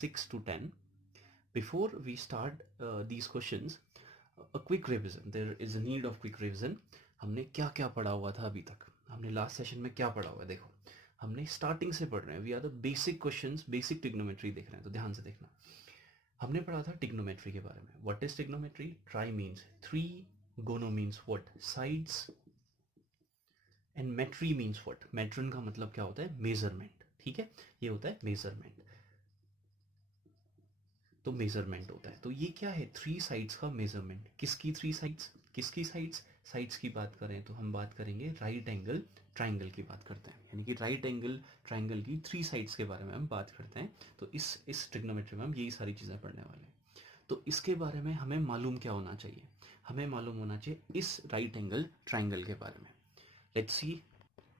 6 to 10. Before we start these questions, a quick revision. There is a need of quick revision. हमने क्या क्या पढ़ा हुआ था अभी तक, हमने लास्ट सेशन में क्या पढ़ा हुआ है. देखो, हमने स्टार्टिंग से पढ़ रहे हैं. We are the basic questions, basic trigonometry देख रहे हैं, तो ध्यान से देखना. हमने पढ़ा था ट्रिग्नोमेट्री के बारे में. What is trigonometry? Tri means three, gono means what? Sides. And metry means what? Metron का मतलब क्या होता है? मेजरमेंट. ठीक है, ये होता है मेजरमेंट. तो मेजरमेंट होता है. तो ये क्या है? थ्री साइड्स का मेजरमेंट. किसकी थ्री साइड्स? किसकी साइड्स? साइड्स की बात करें तो हम बात करेंगे राइट एंगल ट्राइंगल की बात करते हैं. यानी कि राइट एंगल ट्राइंगल की थ्री साइड्स के बारे में हम बात करते हैं. तो इस ट्रिग्नोमेट्री में हम यही सारी चीज़ें पढ़ने वाले हैं. तो इसके बारे में हमें मालूम क्या होना चाहिए? हमें मालूम होना चाहिए इस राइट एंगल ट्राइंगल के बारे में. Let's see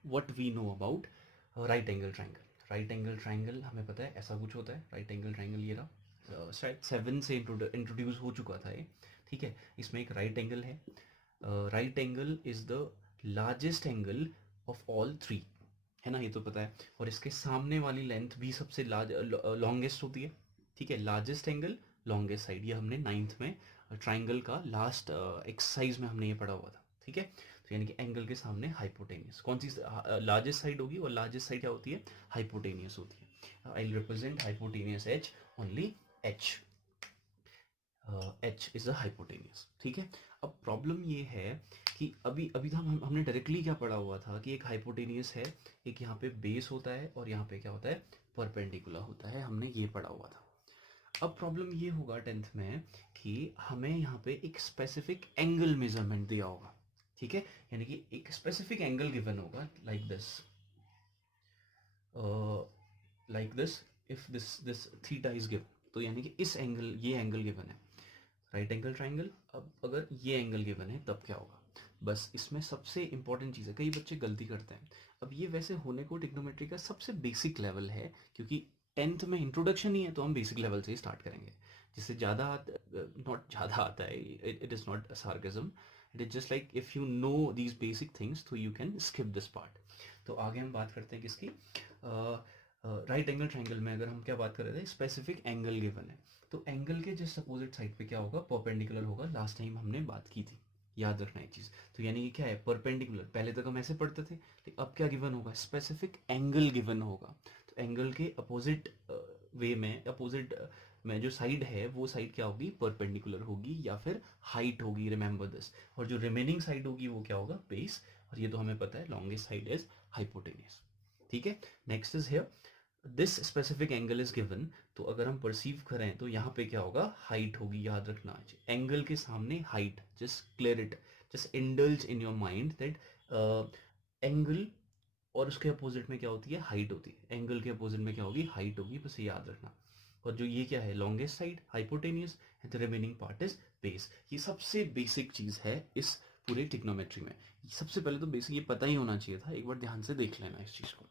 what we know about right angle triangle. Right angle triangle हमें पता है ऐसा कुछ होता है. राइट एंगल ट्राइंगल ये रहा, शायद 7 से इंट्रोड्यूस हो चुका था ये. ठीक है, इसमें एक राइट एंगल है. Right angle is the largest angle of all three, है ना, ये तो पता है. और इसके सामने वाली लेंथ भी सबसे लॉन्गेस्ट होती है. ठीक है, लार्जेस्ट एंगल, लॉन्गेस्ट साइड. ये हमने 9th में ट्राइंगल का लास्ट एक्सरसाइज में हमने ये पढ़ा हुआ था. ठीक है, तो यानी कि एंगल के सामने हाइपोटेनियस कौन सी लार्जेस्ट साइड होगी, और लार्जेस्ट साइड क्या होती है? हाइपोटेनियस होती है. I represent hypotenuse H only. H H is a hypotenuse. ठीक है, अब प्रॉब्लम ये है कि अभी अभी हमने डायरेक्टली क्या पढ़ा हुआ था कि एक हाइपोटेनियस है, एक यहाँ पे बेस होता है, और यहाँ पे क्या होता है? परपेंडिकुलर होता है. हमने ये पढ़ा हुआ था. अब प्रॉब्लम ये होगा 10th में कि हमें यहाँ पे एक स्पेसिफिक एंगल मेजरमेंट दिया होगा. ठीक है, यानी कि एक स्पेसिफिक एंगल गिवन होगा like this, like this. If this theta is given, तो यानी कि इस एंगल, ये एंगल गिवन है, राइट एंगल ट्राइंगल. अब अगर ये एंगल गिवन है तब क्या होगा? बस इसमें सबसे इंपॉर्टेंट चीज़ है, कई बच्चे गलती करते हैं. अब ये वैसे होने को ट्रिग्नोमेट्री का सबसे बेसिक लेवल है, क्योंकि 10th में इंट्रोडक्शन ही है, तो हम बेसिक लेवल से ही स्टार्ट करेंगे. जिससे ज़्यादा नॉट ज़्यादा आता है, it is not sarcasm. It is just like if you know these basic things तो you can skip this part. तो आगे हम बात करते हैं किसकी? राइट एंगल ट्राइंगल में अगर हम क्या बात कर रहे थे? स्पेसिफिक एंगल गिवन है. तो एंगल के जस्ट अपोजिट साइड पे क्या होगा? परपेंडिकुलर होगा. लास्ट टाइम हमने बात की थी, याद रखना एक चीज़. तो यानी कि क्या है? परपेंडिकुलर. पहले तक हम ऐसे पढ़ते थे, लेकिन अब क्या गिवन होगा? स्पेसिफिक एंगल गिवन होगा. तो एंगल के अपोजिट वे में, अपोजिट में जो साइड है वो साइड क्या होगी? परपेंडिकुलर होगी या फिर हाइट होगी. Remember this. और जो रिमेनिंग साइड होगी वो क्या होगा? बेस. और ये तो हमें पता है, लॉन्गेस्ट साइड इज हाइपोटेनियस. ठीक है, next is here this specific angle is given. तो अगर हम परसीव करें तो यहाँ पे क्या होगा? हाइट होगी. याद रखना है, एंगल के सामने height. Just clear it, just indulge in your mind that angle और उसके अपोजिट में क्या होती है? हाइट होती है. एंगल के अपोजिट में क्या होगी? हाइट होगी. बस ये याद रखना. और जो ये क्या है? Longest side hypotenuse, and the remaining part is base. ये सबसे बेसिक चीज है इस पूरे ट्रिग्नोमेट्री में. सबसे पहले तो बेसिक ये पता ही होना चाहिए था. एक बार ध्यान से देख लेना इस चीज को.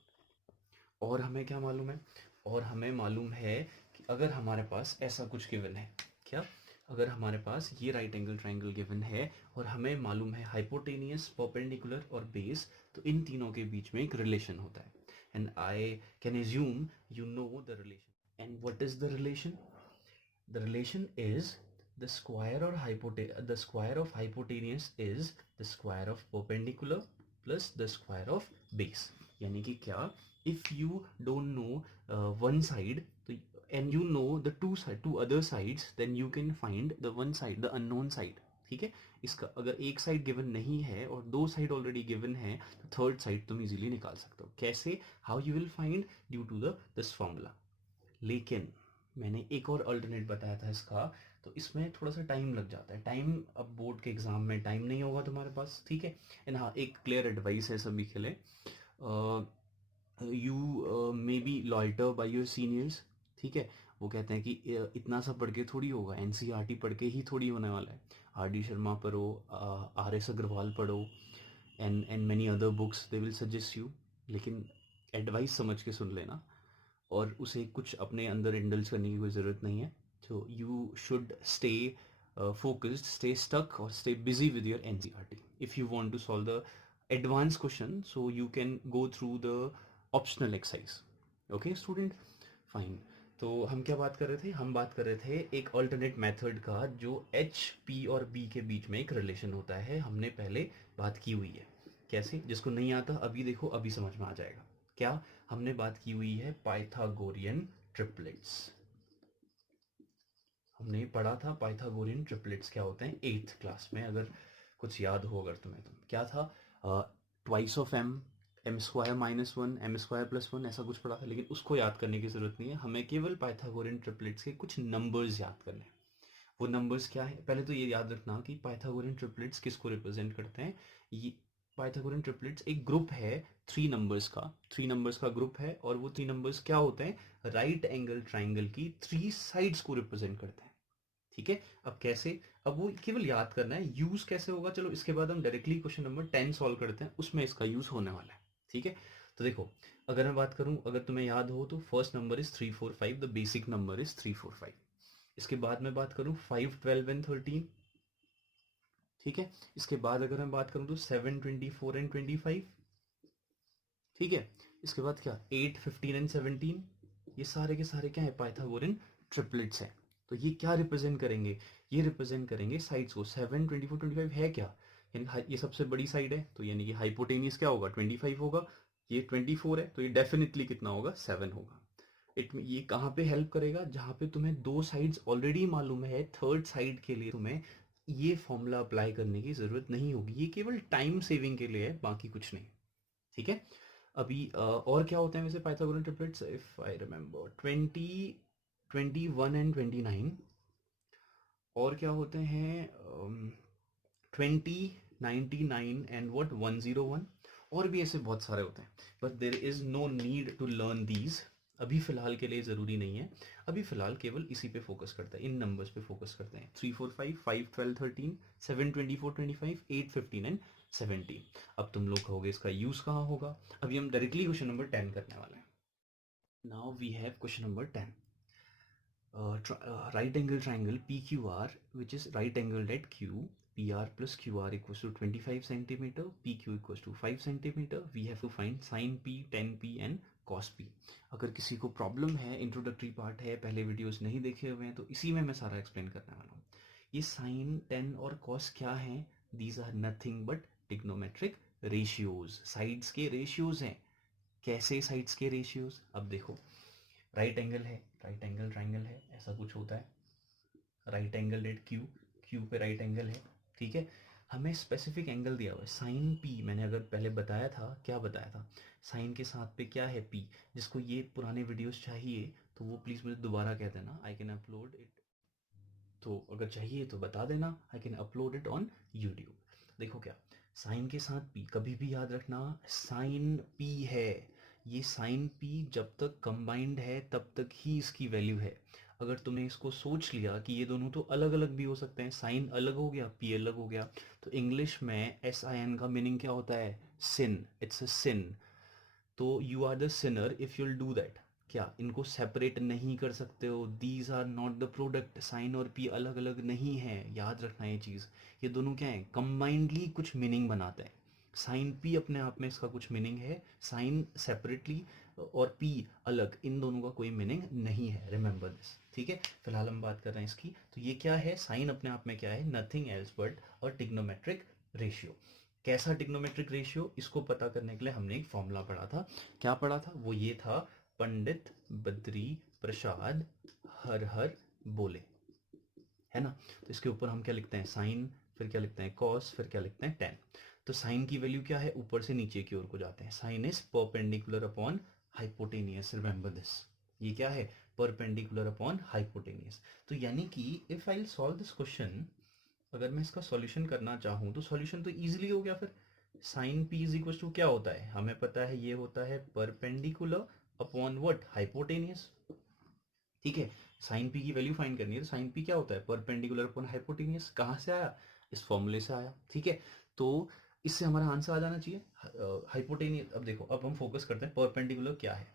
और हमें क्या मालूम है? और हमें मालूम है कि अगर हमारे पास ऐसा कुछ गिवन है, क्या? अगर हमारे पास ये राइट एंगल ट्राइंगल गिवन है और हमें मालूम है हाइपोटेनियस, परपेंडिकुलर और बेस, तो इन तीनों के बीच में एक रिलेशन होता है. And I can assume you know the relation. And what is the relation? The relation is the square of hypotenuse is the square of perpendicular plus the square of base. यानी कि क्या? If you don't know one side, तो and you know the two other sides, then you can find the one side, the unknown side. ठीक है, इसका अगर एक side given नहीं है और दो साइड ऑलरेडी गिवन है, तो थर्ड साइड तुम इजीली निकाल सकते हो. कैसे? How you will find? Due to this formula. लेकिन मैंने एक और अल्टरनेट बताया था इसका, तो इसमें थोड़ा सा टाइम लग जाता है. टाइम, अब बोर्ड के एग्ज़ाम में टाइम नहीं होगा तुम्हारे पास. ठीक है, एंड हाँ, एक क्लियर एडवाइस है सभी के लिए. You may be loiter by your seniors. ठीक है, वो कहते हैं कि इतना सा पढ़ के थोड़ी होगा, एनसीईआरटी पढ़ के ही थोड़ी होने वाला है. आर डी शर्मा पढ़ो, आर एस अग्रवाल पढ़ो, and many other books they will suggest you. लेकिन एडवाइस समझ के सुन लेना, और उसे कुछ अपने अंदर इंडल्ज करने की कोई ज़रूरत नहीं है. तो you should stay focused, stay stuck or stay busy with your NCERT if you want to solve the advanced question, so you can go through the optional exercise. Okay student, fine. तो हम क्या बात कर रहे थे, हम बात कर रहे थे एक अल्टरनेट मेथड का जो एच पी और बी के बीच में एक रिलेशन होता है, हमने पहले बात की हुई है। कैसे, जिसको नहीं आता अभी देखो, अभी समझ में आ जाएगा। क्या हमने बात की हुई है, पाइथागोरियन ट्रिपलेट्स। हमने पढ़ा था पाइथागोरियन ट्रिपलेट्स क्या होते हैं 8th क्लास में, अगर कुछ याद हो अगर तुम्हें। तो क्या था, twice of M, M square minus one, M square plus one, ऐसा कुछ पढ़ा था। लेकिन उसको याद करने की ज़रूरत नहीं है, हमें केवल पाइथागोरियन ट्रिपलेट्स के कुछ नंबर्स याद करने हैं। वो नंबर्स क्या है, पहले तो ये याद रखना कि पाइथागोरियन ट्रिपलेट्स किसको रिप्रेजेंट करते हैं। ये पाइथागोरियन ट्रिपलेट्स एक ग्रुप है 3 नंबर्स का ग्रुप है, और वो 3 नंबर्स क्या होते हैं, राइट एंगल ट्राइंगल की 3 साइड्स को रिप्रेजेंट करते हैं। ठीक है, अब कैसे, अब वो केवल याद करना है, यूज कैसे होगा चलो इसके बाद हम डायरेक्टली क्वेश्चन नंबर 10 सॉल्व करते हैं, उसमें इसका यूज होने वाला है। ठीक है, तो देखो, अगर मैं बात करूं, अगर तुम्हें याद हो तो first number is 3 4 5, the basic number is 3 4 5। इसके बाद मैं बात करूं 5 12 एंड 13। ठीक है, इसके बाद अगर मैं बात करूं तो 7 24 एंड 25। ठीक है, इसके बाद क्या 8 15 एंड 17। ये सारे के सारे क्या है, पाइथागोरियन ट्रिपलेट्स हैं। तो ये क्या रिप्रेजेंट करेंगे, ये रिप्रेजेंट करेंगे साइड्स को। 7 24 25 है क्या, यानी ये सबसे बड़ी साइड है, तो यानी कि हाइपोटेनियस क्या होगा 25 होगा। ये 24 है तो ये डेफिनेटली कितना होगा 7 होगा। ये कहाँ पे हेल्प करेगा, जहाँ पे तुम्हें 2 साइड्स ऑलरेडी मालूम है, थर्ड साइड के लिए तुम्हें ये फॉर्मूला अप्लाई करने की जरूरत नहीं होगी। ये केवल टाइम सेविंग के लिए है, बाकी कुछ नहीं। ठीक है, अभी और क्या होते हैं वैसे Pythagorean triplets, if I remember 20 21 and 29। और क्या होते हैं 20 99 एंड व्हाट 101। और भी ऐसे बहुत सारे होते हैं, but there is no need to learn these. अभी फिलहाल के लिए ज़रूरी नहीं है, अभी फिलहाल केवल इसी पे फोकस करते हैं, इन नंबर्स पे फोकस करते हैं। 3 4 5 5 12 13 7 24 25 8 15 एंड 17। अब तुम लोग कहोगे इसका यूज़ कहाँ होगा, अभी हम डायरेक्टली क्वेश्चन नंबर 10 करने वाले हैं। Now we have question number 10। right angle triangle PQR, which is right angled at Q, PR plus QR equals to 25 centimeter, PQ equals to 5 centimeter. We have to find sin P, tan P and cos P. अगर किसी को problem है, introductory part है, पहले videos नहीं देखे हुए हैं, तो इसी में मैं सारा एक्सप्लेन करने वाला हूँ। ये साइन, टेन और कॉस क्या हैं, these are nothing but trigonometric ratios, sides के रेशियोज हैं। कैसे साइड्स के रेशियोज, अब देखो, राइट एंगल है, राइट एंगल ट्राइंगल है, ऐसा कुछ होता है, right angle at Q, Q पे राइट एंगल है। ठीक है, हमें स्पेसिफिक एंगल दिया हुआ है साइन पी, मैंने अगर पहले बताया था, क्या बताया था, साइन के साथ पे क्या है पी। जिसको ये पुराने वीडियोस चाहिए तो वो प्लीज़ मुझे दोबारा कह देना, आई कैन अपलोड इट। तो अगर चाहिए तो बता देना, I can upload it on YouTube. देखो क्या, साइन के साथ पी, कभी भी याद रखना साइन पी है, ये साइन पी जब तक कंबाइंड है तब तक ही इसकी वैल्यू है। अगर तुमने इसको सोच लिया कि ये दोनों तो अलग अलग भी हो सकते हैं, साइन अलग हो गया, पी अलग हो गया, तो इंग्लिश में एस आई एन का मीनिंग क्या होता है, सिन, इट्स अ सिन। तो you are the sinner if you'll do that. क्या इनको सेपरेट नहीं कर सकते हो, these are not the product, sine और पी अलग अलग नहीं है, याद रखना ये चीज़। ये दोनों क्या है, कंबाइंडली कुछ मीनिंग बनाते हैं। साइन पी अपने आप में इसका कुछ मीनिंग है, साइन सेपरेटली और पी अलग, इन दोनों का कोई मीनिंग नहीं है, रिमेंबर दिस। ठीक है, फिलहाल हम बात कर रहे हैं इसकी। तो ये क्या है, साइन अपने आप में क्या है, नथिंग एल्स बट और ट्रिग्नोमेट्रिक रेशियो। कैसा ट्रिग्नोमेट्रिक रेशियो, इसको पता करने के लिए हमने एक फॉर्मूला पढ़ा था। क्या पढ़ा था, वो ये था, पंडित बद्री प्रसाद हर हर बोले, है ना। तो इसके ऊपर हम क्या लिखते हैं, साइन, फिर क्या लिखते हैं कॉस, फिर क्या लिखते हैं टेन। तो साइन की वैल्यू क्या है, ऊपर से नीचे की ओर को जाते हैं, sine is perpendicular upon hypotenuse, remember this. ये क्या है, परपेंडिकुलर अपॉन हाइपोटेनियस। तो यानी कि if I solve this question, अगर मैं इसका सॉल्यूशन करना चाहूँ तो सॉल्यूशन तो इजीली हो गया फिर। Sine P is equal to क्या होता है, हमें पता है ये होता है परपेंडिकुलर अपॉन व्हाट, हाइपोटेनियस। ठीक है, साइन पी की वैल्यू फाइंड करनी है, तो साइन पी क्या होता है, परपेंडिकुलर अपॉन हाइपोटेनियस। कहाँ से आया, इस फॉर्मूले से आया। ठीक है, तो इससे हमारा आंसर आ जाना चाहिए हाइपोटेनियस। अब देखो, अब हम फोकस करते हैं परपेंडिकुलर क्या है,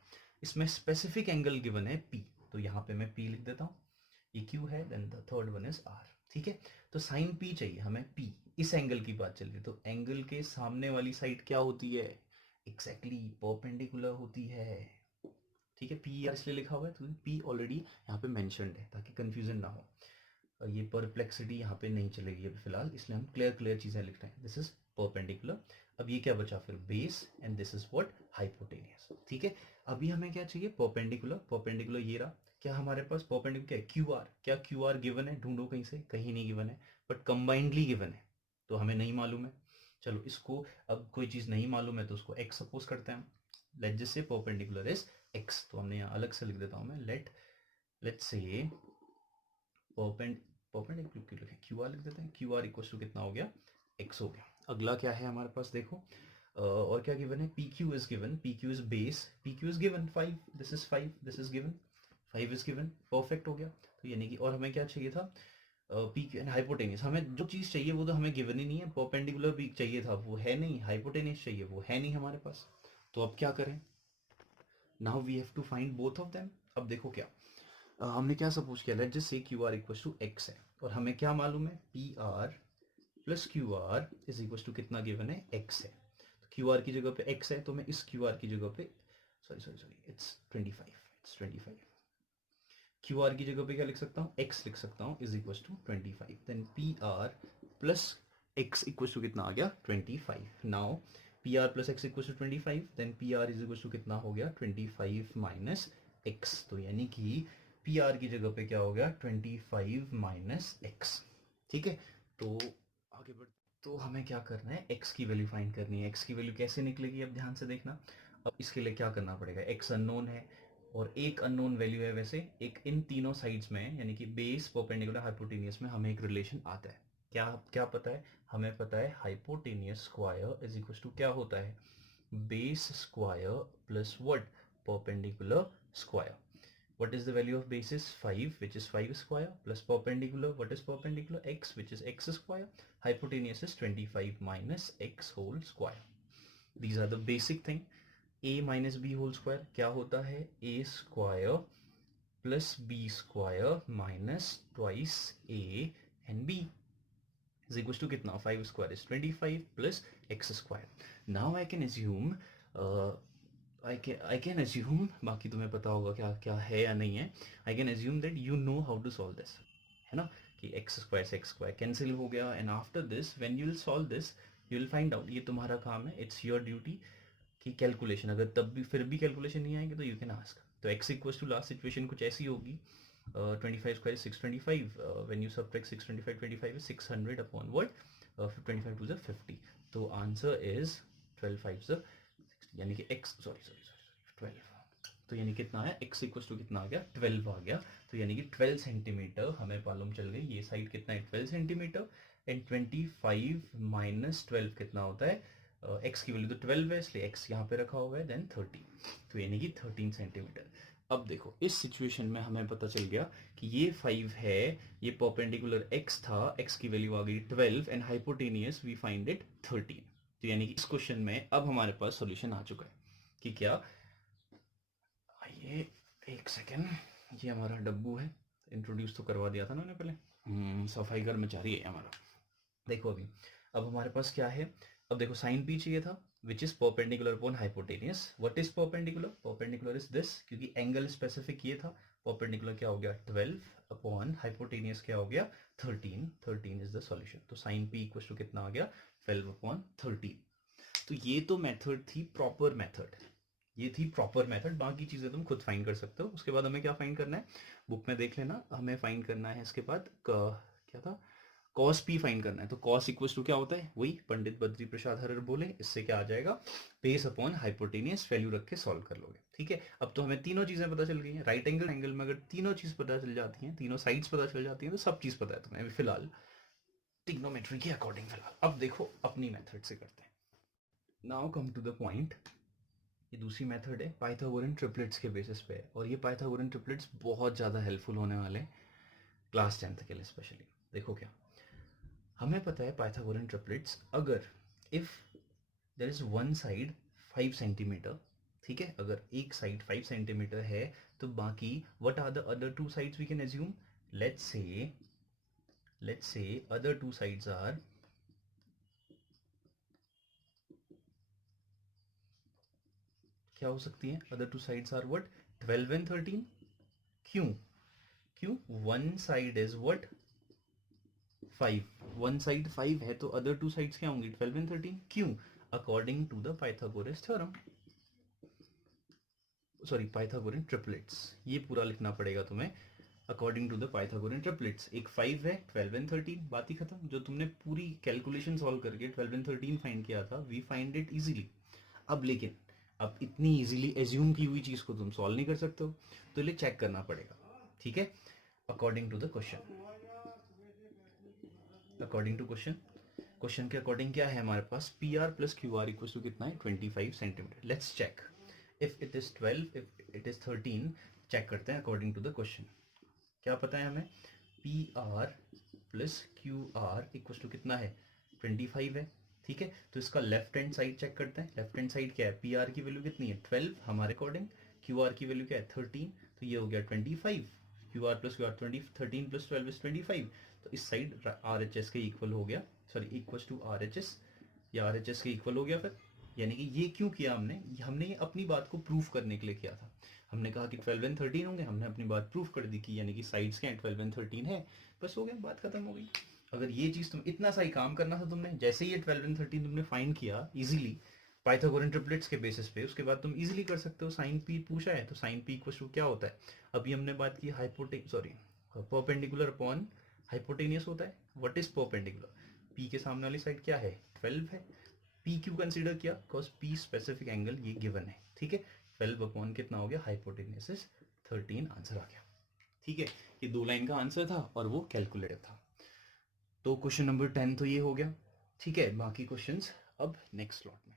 इसमें स्पेसिफिक एंगल गिवन है पी, तो यहाँ पे मैं पी लिख देता हूँ, ये क्यू है, then the third one is R. ठीक है, तो साइन पी चाहिए हमें, पी इस एंगल की बात चल रही है, तो एंगल के सामने वाली साइड क्या होती है, एग्जैक्टली परपेंडिकुलर होती है। ठीक है, पी आर इसलिए लिखा हुआ है क्योंकि पी ऑलरेडी यहाँ पे मेंशन्ड है ताकि कंफ्यूजन ना हो, ये परप्लेक्सिटी यहाँ पे नहीं चलेगी अभी फिलहाल, इसलिए हम क्लियर चीज़ें लिख रहे हैं। This is perpendicular. अब ये क्या बचा फिर, base, and this is what, hypotenuse. ठीक है, अभी हमें क्या चाहिए, परपेंडिकुलर। परपेंडिकुलर ये रहा, क्या हमारे पास परपेंडिकुलर क्या है, क्यू आर। क्या क्यू आर गिवन है, ढूंढो कहीं से, कहीं नहीं गिवन है, बट कंबाइंडली गिवन है, तो हमें नहीं मालूम है। चलो इसको, अब कोई चीज़ नहीं मालूम है तो उसको एक्स सपोज करते हैं हम। Let just say perpendicular is x, तो हमने यहाँ अलग से लिख देता हूँ मैं, let's say perpendicular Q R लिख देते हैं। क्यू आर इक्वल टू कितना हो गया, एक्स हो गया। अगला क्या है हमारे पास, देखो और क्या गिवन है, P Q is given, P Q is base, P Q is given 5, this is 5, this is given 5 is given, perfect हो गया। तो यानी कि, और हमें क्या चाहिए था, पी क्यू एंड हाइपोटेनियस। हमें जो चीज़ चाहिए वो तो हमें गिवन ही नहीं है, परपेंडिकुलर भी चाहिए था वो है नहीं, हाइपोटेनियस चाहिए वो है नहीं हमारे पास। तो अब क्या करें, now we have to find both of them. अब देखो क्या, हमने क्या सपोज किया, let's just say Q R equal to X है, और हमें क्या मालूम है, P R plus Q R is equal to कितना गिवन है, एक्स है। तो क्यू आर की जगह पे एक्स है, तो मैं इस क्यू आर की जगह पे, sorry it's 25, it's 25। Q R की जगह पे क्या लिख सकता हूँ, एक्स लिख सकता हूँ, is equal to 25। Then P R plus X equal to कितना आ गया, 25। Now P R plus X equal to 25, then P R is equal to कितना हो गया, 25 माइनस एक्स। तो यानी कि पी आर की जगह पे क्या हो गया, 25 माइनस एक्स। ठीक है, तो आगे बढ़, तो हमें क्या करना है, x की वैल्यू फाइंड करनी है। x की वैल्यू कैसे निकलेगी, अब ध्यान से देखना। अब इसके लिए क्या करना पड़ेगा, x अननोन है और एक अननोन वैल्यू है, वैसे एक इन तीनों साइड्स में, यानी कि बेस, परपेंडिकुलर, हाइपोटेनियस में हमें एक रिलेशन आता है। क्या क्या पता है, हमें पता है hypotenuse square is equal to क्या होता है, base square plus what, perpendicular square. What is the value of base is 5, which is 5 square, plus perpendicular, what is perpendicular, x, which is x square. Hypotenuse is 25 minus x whole square. These are the basic thing. A minus b whole square क्या होता है, a square plus b square minus twice a and b is equals to कितना, 5 square is 25 plus x square. Now I can assume I can assume, बाकी तुम्हें पता होगा क्या क्या है या नहीं है, I can assume that you know how to solve this, है ना, कि x स्क्वायर से x स्क्वायर कैंसिल हो गया, and after this when you will solve this you will find out, ये तुम्हारा काम है, इट्स योर ड्यूटी कि कैलकुलेशन, अगर तब भी फिर भी कैलकुलेशन नहीं आएंगे तो यू कैन आस्क। तो x equals to last situation कुछ ऐसी होगी, 25 square 625, when you subtract 625 25 is 600 upon what, 25 to the 50, तो आंसर इज 12 5 यानी कि x, सॉरी 12, तो यानी कितना है, x इक्वल टू कितना आ गया, 12 आ गया। तो यानी कि 12 सेंटीमीटर हमें मालूम चल गई, ये साइड कितना है, 12 सेंटीमीटर, एंड 25 माइनस 12 कितना होता है, x की वैल्यू तो 12 है इसलिए x यहाँ पे रखा हुआ है, देन 30, तो यानी कि 13 सेंटीमीटर। अब देखो इस सिचुएशन में हमें पता चल गया कि ये 5 है, ये परपेंडिकुलर x था, x की वैल्यू आ गई 12, and hypotenuse we find it 13। तो यानी कि इस क्वेश्चन में अब हमारे पास सॉल्यूशन आ चुका है कि क्या, ये एक सेकेंड, ये हमारा डब्बू है, इंट्रोड्यूस तो करवा दिया था ना पहले, सफाई कर्मचारी है हमारा। देखो अभी, अब हमारे पास क्या है, अब देखो साइन पी चाहिए था, which is perpendicular upon hypotenuse. What is perpendicular, perpendicular is this, क्योंकि एंगल स्पेसिफिक ये था, परपेंडिकुलर क्या हो गया 12 अपॉन हाइपोटेनियस क्या हो गया 13, 13 इज द सॉल्यूशन। तो साइन पी इक्वल टू कितना आ गया 12 अपॉन 13। तो ये तो मेथड थी प्रॉपर मेथड, ये थी प्रॉपर मेथड, बाकी चीज़ें तुम खुद फाइंड कर सकते हो। उसके बाद हमें क्या फाइंड करना है, बुक में देख लेना, हमें फाइंड करना है इसके बाद क्या था, कॉस पी फाइंड करना है। तो कॉस इक्वल्स टू क्या होता है, वही पंडित बद्री प्रसाद हरर बोले, इससे क्या आ जाएगा, बेस अपॉन हाइपोटेनियस, वैल्यू रख के सॉल्व कर लोगे। ठीक है, अब तो हमें तीनों चीजें पता चल गई हैं, राइट एंगल एंगल में अगर तीनों चीज पता चल जाती हैं, तीनों साइड्स पता चल जाती हैं, तो सब चीज पता है तुम्हें अभी फिलहाल ट्रिग्नोमेट्री के अकॉर्डिंग। फिलहाल अब देखो अपनी मेथड से करते हैं। Now come to the point, ये दूसरी मेथड है पाइथागोरन ट्रिपलेट्स के बेसिस पे है, और ये पाइथागोरन ट्रिपलेट्स बहुत ज़्यादा हेल्पफुल होने वाले हैं क्लास 10th के लिए स्पेशली। देखो क्या, हमें पता है पाइथागोरन ट्रिपलेट्स, अगर if there is one side 5 centimetre, ठीक है, अगर एक साइड 5 सेंटीमीटर है तो बाकी what are the other two sides we can assume, let's say other two sides are, क्या हो सकती है, other two sides are what, 12 and 13, क्यों? क्यों? One side is what? 5. One side 5 है तो अदर टू साइड्स क्या होंगी? 12 and 13. क्यों? According to the Pythagoras theorem, sorry Pythagorean triplets, ये पूरा लिखना पड़ेगा तुम्हें। According to the Pythagorean triplets, एक 5 है, 12 and 13, बात ही खत्म। जो तुमने पूरी कैलकुलेशन सॉल्व करके 12 and 13 फाइंड किया था, वी फाइंड इट इजीली। अब लेकिन अब इतनी इजीली एज्यूम की हुई चीज को तुम सॉल्व नहीं कर सकते हो, तो ये चेक करना पड़ेगा, ठीक है? According to the question, according to question, question के अकॉर्डिंग क्या है हमारे पास? P R plus Q R equal to कितना है? 25 centimetre. Let's check if it is 12, if it is 13। Check करते हैं अकॉर्डिंग टू द क्वेश्चन। क्या पता है हमें? P R plus Q R equal to कितना है? 25 है, ठीक है? तो इसका लेफ्ट हैंड साइड चेक करते हैं। लेफ्ट हैंड साइड क्या है? पी आर की वैल्यू कितनी है? 12 हमारे अकॉर्डिंग। क्यू आर की वैल्यू क्या है? 13, तो ये हो गया 25। Q R plus Q R 20, 13 plus 12 is 25। तो इस साइड आर एच एस के इक्वल हो गया, sorry equal to R H S, या आर एच एस के इक्वल हो गया फिर। यानी कि ये क्यों किया हमने? हमने ये अपनी बात को प्रूफ करने के लिए किया था। हमने कहा कि 12 and 13 होंगे, हमने अपनी बात प्रूफ कर दी कि यानी कि साइड्स के 12 and 13 है, बस हो गया, बात खत्म हो गई। अगर ये चीज तुम इतना सा ही काम करना था तुमने, जैसे ये 12 and 13 तुमने फाइंड किया इजीली पाइथागोरन ट्रिपलेट्स के बेसिस पे, उसके बाद तुम इजीली कर सकते हो। साइन पी पूछा है तो साइन पी इक्वल टू क्या होता है? अभी हमने बात की परपेंडिकुलर अपॉन हाइपोटेनियस होता है। What is perpendicular? पी के सामने वाली साइड क्या है? 12 है। पी क्यों कंसीडर किया? बिकॉज पी स्पेसिफिक एंगल ये गिवन है, ठीक है? 12 अपॉन कितना हो गया? हाइपोटेनियस इज 13, आंसर आ गया, ठीक है? ये 2 लाइन का आंसर था और वो कैलकुलेटिव था। तो क्वेश्चन नंबर 10 तो ये हो गया, ठीक है? बाकी क्वेश्चंस अब नेक्स्ट स्लॉट में।